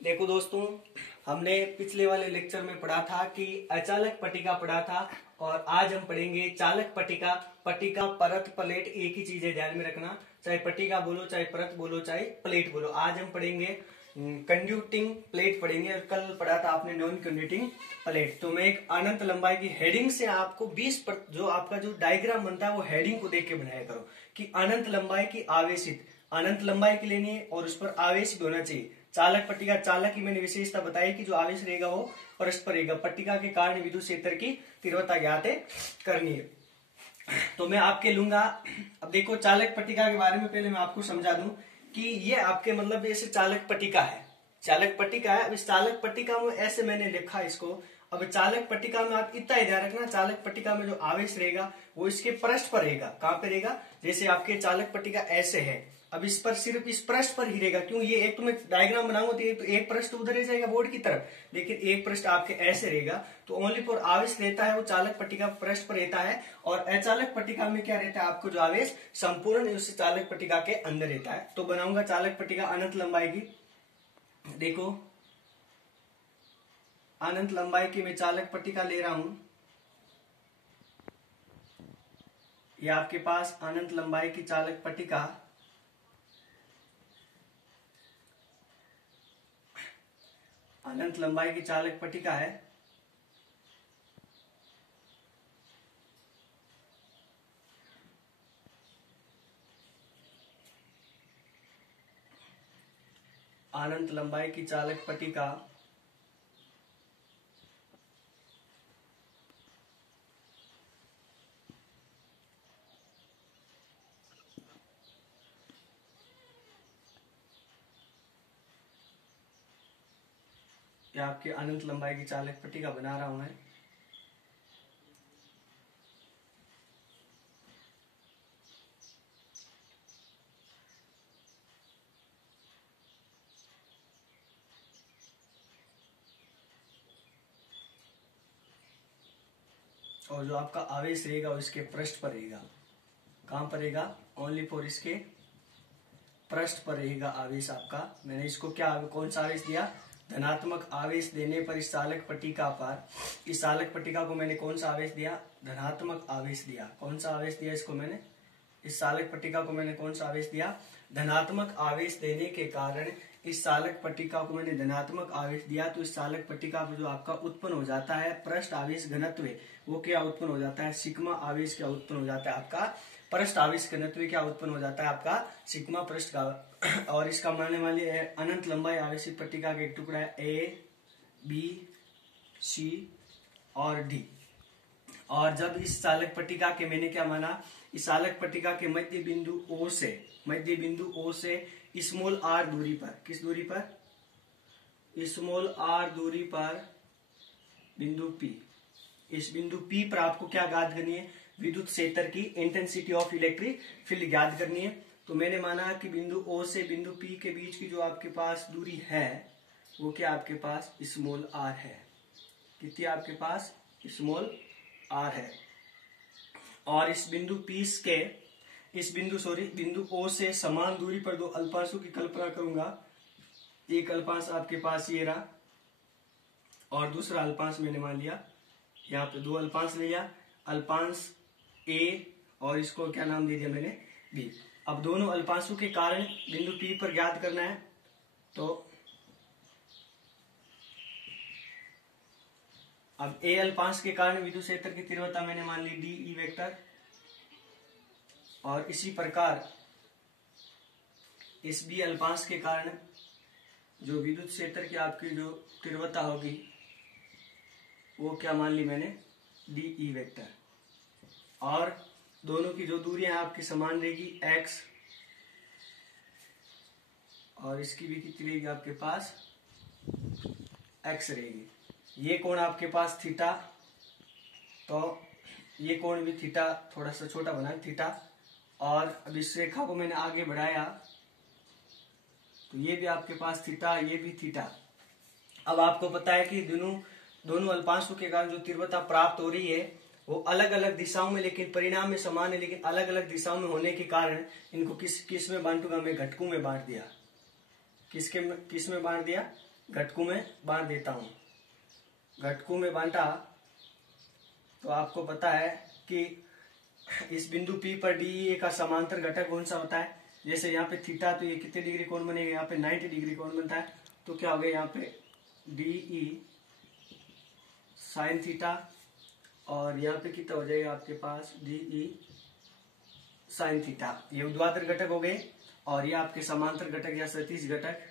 देखो दोस्तों, हमने पिछले वाले लेक्चर में पढ़ा था कि अचालक पट्टिका पढ़ा था और आज हम पढ़ेंगे चालक पट्टिका। पट्टिका, परत, प्लेट एक ही चीज है, ध्यान में रखना। चाहे पट्टिका बोलो, चाहे परत बोलो, चाहे प्लेट बोलो। आज हम पढ़ेंगे कंड्यूटिंग प्लेट पढ़ेंगे और कल पढ़ा था आपने नॉन कंड्यूटिंग प्लेट। तो मैं एक अनंत लंबाई की हेडिंग से आपको 20 जो आपका जो डायग्राम बनता है वो हेडिंग को देख के बनाया करो कि अनंत लंबाई की आवेशित, अनंत लंबाई की लेनी है और उस पर आवेश भी होना चाहिए। चालक पट्टिका, चालक की मैंने विशेषता बताई कि जो आवेश रहेगा वो परस्पर रहेगा। पट्टिका के कारण विद्युत क्षेत्र की तीव्रता ज्ञात करनी है। तो मैं आपके लूंगा। अब देखो, चालक पट्टिका के बारे में पहले मैं आपको समझा दूं कि ये आपके मतलब ऐसे चालक पट्टिका है, चालक पट्टिका है। अब इस चालक पट्टिका में ऐसे मैंने लिखा इसको। अब चालक पट्टिका में आप इतना ही ध्यान रखना, चालक पट्टिका में जो आवेश रहेगा वो इसके पृष्ठ पर रहेगा। कहां पे रहेगा? जैसे आपके चालक पट्टिका ऐसे है, अब इस पर सिर्फ इस पृष्ठ पर ही रहेगा। क्यों? ये एक तो मैं डायग्राम बनाऊंगा तो एक पृष्ठ उधर रह जाएगा बोर्ड की तरफ, लेकिन एक पृष्ठ आपके ऐसे रहेगा। तो ओनली फॉर आवेश रहता है वो चालक पट्टिका पृष्ठ पर रहता है। और अचालक पट्टिका में क्या रहता है? आपको जो आवेश संपूर्ण उस चालक पट्टिका के अंदर रहता है। तो बनाऊंगा चालक पट्टिका अनंत लंबाई की। देखो, अनंत लंबाई की मैं चालक पट्टिका ले रहा हूं। यह आपके पास अनंत लंबाई की चालक पट्टिका, अनंत लंबाई की चालक पट्टिका है। अनंत लंबाई की चालक पट्टिका या आपके अनंत लंबाई की चालक पट्टिका बना रहा हूं मैं। और जो आपका आवेश रहेगा वो इसके पृष्ठ पर रहेगा। कहां पर रहेगा? ओनली फॉर इसके पृष्ठ पर रहेगा आवेश आपका। मैंने इसको क्या, कौन सा आवेश दिया? धनात्मक आवेश देने पर इस चालक पट्टिका पर, इस चालक पट्टिका को मैंने कौन सा आवेश दिया? धनात्मक आवेश दिया। कौन सा आवेश दिया इसको मैंने? इस चालक पट्टिका को मैंने कौन सा आवेश दिया? धनात्मक आवेश देने के कारण इस चालक पट्टिका को मैंने धनात्मक आवेश दिया। तो इस चालक पट्टिका पर जो आपका उत्पन्न हो जाता है पृष्ठ आवेश घनत्व, वो क्या उत्पन्न हो जाता है? सिग्मा आवेश क्या उत्पन्न हो जाता है आपका? पृष्ठ आवेश घनत्व क्या उत्पन्न हो जाता है आपका? सिग्मा पृष्ठ का। और इसका मानने वाली है अनंत लंबाई आवेशित पट्टिका का एक टुकड़ा है ए, बी, सी और डी। और जब इस चालक पट्टिका के मैंने क्या माना? इस चालक पट्टिका के मध्य बिंदु ओ से, मध्य बिंदु ओ से स्मॉल आर दूरी पर, किस दूरी पर? स्मॉल आर दूरी पर बिंदु पी, इस बिंदु पी पर आपको क्या ज्ञात करनी है? विद्युत क्षेत्र की इंटेंसिटी ऑफ इलेक्ट्रिक फील्ड ज्ञात करनी है। तो मैंने माना कि बिंदु ओ से बिंदु पी के बीच की जो आपके पास दूरी है वो क्या आपके पास स्मॉल आर है। कितनी आपके पास? स्मॉल आर है। और इस बिंदु पी के, इस बिंदु ओ से समान दूरी पर दो अल्पांशों की कल्पना करूंगा। एक अल्पांश आपके पास ये रहा और दूसरा अल्पांश मैंने मान लिया, यहाँ पे दो अल्पांश ले लिया, अल्पांश ए और इसको क्या नाम दे दिया मैंने? बी। अब दोनों अल्पांशों के कारण बिंदु पी पर ज्ञात करना है। तो अब ए अल्पांश के कारण विद्युत क्षेत्र की तीव्रता मैंने मान ली डी ई वेक्टर। और इसी प्रकार इस बी अल्पांश के कारण जो विद्युत क्षेत्र की आपकी जो तीव्रता होगी वो क्या मान ली मैंने? D E vector. और दोनों की जो दूरियां आपकी समान रहेगी एक्स, और इसकी भी कितनी रहेगी आपके पास? एक्स रहेगी। ये कोण आपके पास थीटा, तो ये कोण भी थीटा, थोड़ा सा छोटा बना थीटा। और अब इस रेखा को मैंने आगे बढ़ाया तो ये भी आपके पास थीटा, ये भी थीटा। अब आपको पता है कि दोनों अल्पांशों के कारण जो तीव्रता प्राप्त हो रही है वो अलग अलग दिशाओं में, लेकिन परिणाम में समान है, लेकिन अलग अलग दिशाओं में होने के कारण इनको किस में बांटूंगा मैं? घटकों में बांट दिया। किस में बांट दिया? घटकों में बांट देता हूं। घटकों में बांटा तो आपको पता है कि इस बिंदु P पर DE का समांतर घटक कौन सा होता है। जैसे यहाँ पे थीटा, तो ये कितने डिग्री कोण बनेगा, यहाँ पे 90 डिग्री कोण बनता है। तो क्या हो गया यहाँ पे DE साइन थीटा, और यहाँ पे कितना हो जाएगा आपके पास DE साइन थीटा। ये ऊर्ध्वाधर घटक हो गए, और ये आपके समांतर घटक या सदिश घटक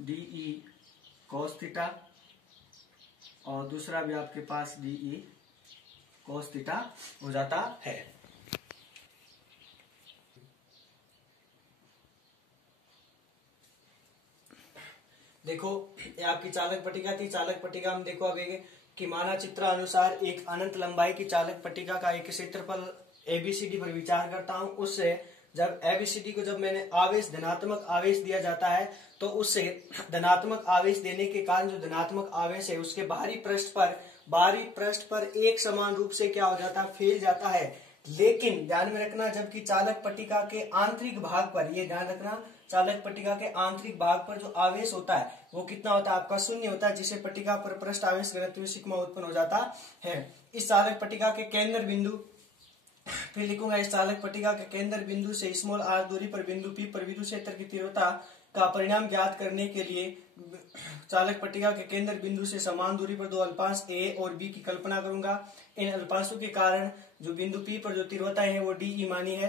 DE cos थीटा, और दूसरा भी आपके पास DE cos थीटा हो जाता है। देखो ये आपकी चालक पट्टिका थी। चालक पट्टिका में देखो अब एक कि माना चित्र अनुसार एक अनंत लंबाई की चालक पट्टिका का एक क्षेत्रफल ABCD पर विचार करता हूं। उससे जब ABCD को जब मैंने आवेश धनात्मक आवेश दिया जाता है, तो उससे धनात्मक आवेश देने के कारण जो धनात्मक आवेश है उसके बाहरी पृष्ठ पर एक समान रूप से क्या हो जाता है, फैल जाता है। लेकिन ध्यान में रखना, जबकि चालक पट्टिका के आंतरिक भाग पर, ये ध्यान रखना, चालक पट्टिका के आंतरिक भाग पर जो आवेश होता है वो कितना होता है, आपका शून्य होता है, जिससे पट्टिका पर पृष्ठ आवेश घनत्व सिग्मा उत्पन्न हो जाता है। इस चालक पट्टिका के केंद्र बिंदु, फिर लिखूंगा, इस चालक पट्टिका के केंद्र बिंदु से स्मॉल r दूरी पर बिंदु P पर विद्युत क्षेत्र की तीव्रता का परिणाम ज्ञात करने के लिए चालक पट्टिका के केंद्र बिंदु से समान दूरी पर दो अल्पांश A और B की कल्पना करूंगा। इन अल्पांशों के कारण जो बिंदु P पर जो तीव्रता है वो DE मानी है।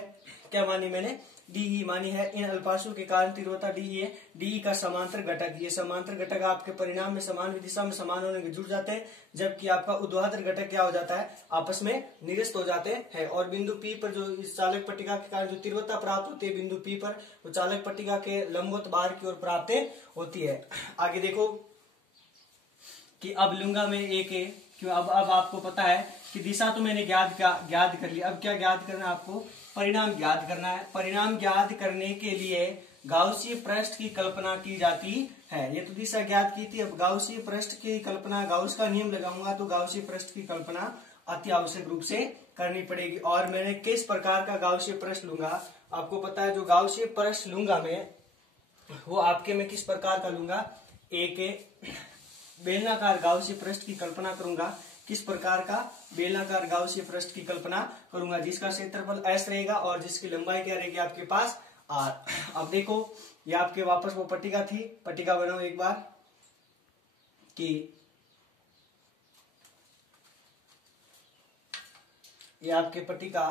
क्या मानी मैंने, DE मानी है। इन अल्पांशों के कारण तीव्रता DE है। DE का समांतर घटक, ये समांतर घटक आपके परिणाम में समान दिशा में समान होने के जुड़ जाते हैं, जबकि आपका ऊर्ध्वाधर घटक क्या हो जाता है, आपस में निरस्त हो जाते हैं। और बिंदु P पर जो इस चालक पट्टिका के कारण जो तीव्रता प्राप्त होती है बिंदु P पर, वो चालक पट्टिका के लंबवत बाहर की ओर प्राप्त होती है। आगे देखो कि अब लूंगा मैं एक क्यों, अब आपको पता है कि दिशा तो मैंने ज्ञात कर ली। अब क्या ज्ञात करना है आपको, परिणाम ज्ञात करना है। परिणाम ज्ञात करने के लिए गाउसीय पृष्ठ की कल्पना की जाती है। ये तो दिशा ज्ञात की थी, अब गाउसीय पृष्ठ की कल्पना, गाउस का नियम लगाऊंगा तो गाउसीय पृष्ठ की कल्पना अति आवश्यक रूप से करनी पड़ेगी। और मैंने किस प्रकार का गाउसीय पृष्ठ लूंगा, आपको पता है जो गाउसीय पृष्ठ लूंगा मैं वो आपके में किस प्रकार का लूंगा, एक बेलनाकार गाउसीय पृष्ठ की कल्पना करूंगा। किस प्रकार का, बेलनाकार गाउसीय पृष्ठ की कल्पना करूंगा, जिसका क्षेत्रफल S रहेगा और जिसकी लंबाई क्या रहेगी आपके पास R। अब देखो ये आपके वापस वो पट्टिका थी, पट्टिका बनाओ एक बार कि ये आपके पट्टिका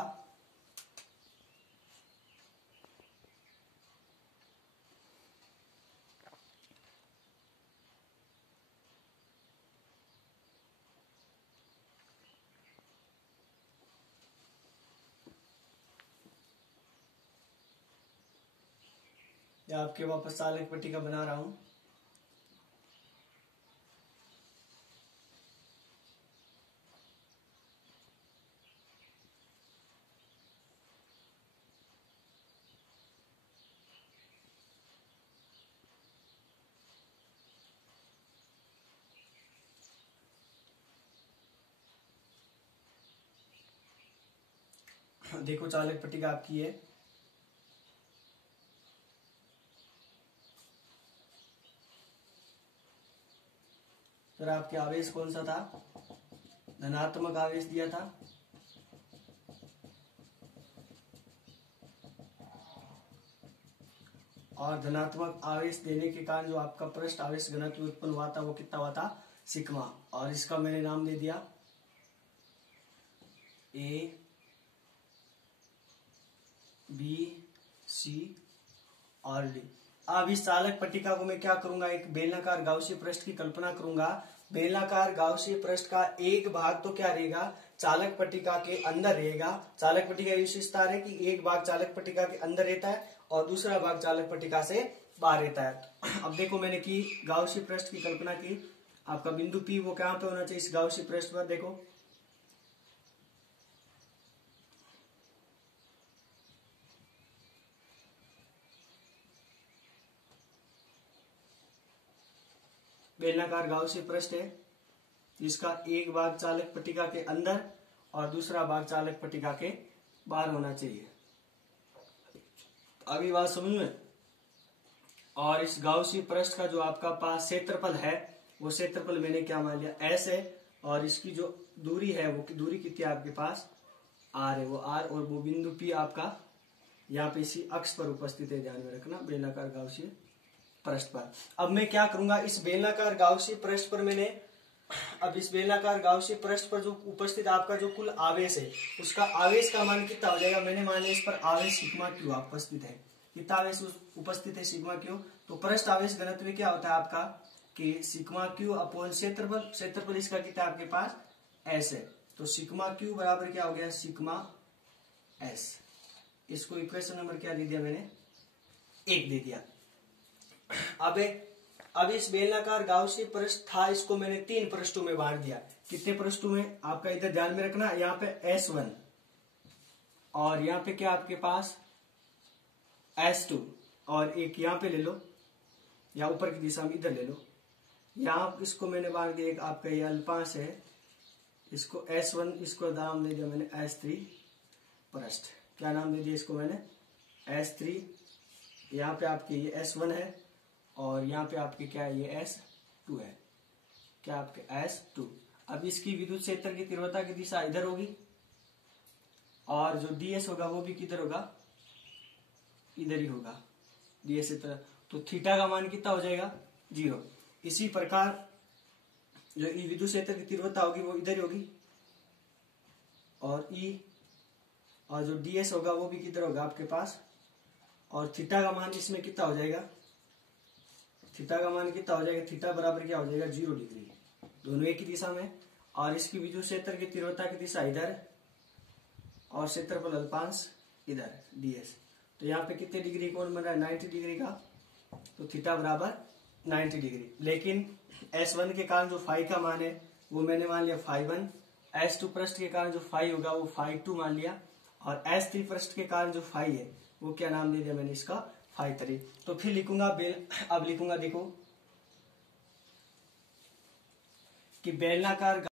आपके वापस चालक पट्टिका बना रहा हूं। देखो चालक पट्टिका आपकी है, फिर आपके आवेश कौन सा था, धनात्मक आवेश दिया था। और धनात्मक आवेश देने के कारण जो आपका पृष्ठ आवेश घनत्व उत्पन्न हुआ था वो कितना हुआ था, सिग्मा। और इसका मैंने नाम दे दिया A B C और D। अब इस चालक पट्टिका को मैं क्या करूंगा, एक बेलनाकार गाउसीय पृष्ठ की कल्पना करूंगा। बेलनाकार गाउसीय पृष्ठ का एक भाग तो क्या रहेगा, चालक पट्टिका के अंदर रहेगा। चालक पट्टिका विशेषता है कि एक भाग चालक पट्टिका के अंदर रहता है और दूसरा भाग चालक पट्टिका से बाहर रहता है। अब देखो मैंने की गाउसीय पृष्ठ की कल्पना की, आपका बिंदु P वो कहां पे होना चाहिए, इस गाउसीय पृष्ठ पर। देखो बेलनाकार गाउसीय पृष्ठ है, जिसका एक भाग चालक पट्टिका के अंदर और दूसरा भाग चालक पट्टिका के बाहर होना चाहिए। अभी बात समझ में, और इस गाउसी पृष्ठ का जो आपका पास क्षेत्रफल है वो क्षेत्रफल मैंने क्या मान लिया एस है, और इसकी जो दूरी है वो दूरी कितनी आपके पास आर है, वो आर, और वो बिंदु पी आपका यहाँ पे इसी अक्ष पर उपस्थित है, ध्यान में रखना, बेलनाकार गाउसी पृष्ठ पर। अब मैं क्या करूंगा, इस बेलनाकार गाउसी पृष्ठ पर इस बेलनाकार गाउसी पृष्ठ पर जो उपस्थित आपका जो कुल आवेश है उसका आवेश का मान कितना हो जाएगा, मैंने मान लिया इस पर आवेश सिग्मा क्यू उपस्थित है। कितना आवेश उपस्थित है, सिग्मा क्यू। तो पृष्ठ आवेश घनत्व क्या होता है आपका कि सिग्मा क्यू अपॉन क्षेत्रफल, क्षेत्रफल इसका कितना आपके पास एस है, तो सिग्मा क्यू बराबर क्या हो गया, सिग्मा एस। इसको इक्वेशन नंबर क्या दे दिया मैंने, 1 दे दिया। अब इस बेलनाकार गाउसी पृष्ठ था, इसको मैंने 3 पृष्ठों में बांट दिया। कितने पृष्ठों में, आपका इधर ध्यान में रखना, यहाँ पे S1 और यहाँ पे क्या आपके पास S2, और एक यहाँ पे ले लो, या ऊपर की दिशा में इधर ले लो। यहाँ इसको मैंने बांट दिया, एक आपका ये अल्पांश है, इसको S1, इसको नाम दे दिया मैंने S3 पृष्ठ। क्या नाम दे दिया इसको मैंने, S3। यहाँ पे आपके ये S1 है, और यहाँ पे आपके क्या है, ये S2 है, क्या आपके S2। अब इसकी विद्युत क्षेत्र की तीव्रता की दिशा इधर होगी, और जो ds होगा वो भी किधर होगा, इधर ही होगा, ds से तरह। तो थीटा का मान कितना हो जाएगा, 0। इसी प्रकार जो विद्युत क्षेत्र की तीव्रता होगी वो इधर ही होगी, और E और जो ds होगा वो भी किधर होगा आपके पास, और थीटा का मान इसमें कितना हो जाएगा, थीटा का मान कितना हो जाएगा, थीटा बराबर क्या हो जाएगा, 0 डिग्री, दोनों एक ही दिशा में। और इसकी विद्युत क्षेत्र की तीव्रता की दिशा इधर, और क्षेत्रफल अल्पांश इधर ds। तो यहाँ पे कितने डिग्री कोण बन रहा है, 90 डिग्री का, तो थीटा बराबर 90 डिग्री। लेकिन S1 के कारण जो फाई का मान है वो मैंने मान लिया φ1, S2 पृष्ठ के कारण जो फाई होगा वो φ2 मान लिया, और S3 पृष्ठ के कारण जो फाई है वो क्या नाम दे दिया मैंने, इसका φ3। तो फिर लिखूंगा अब लिखूंगा देखो कि बेलनाकार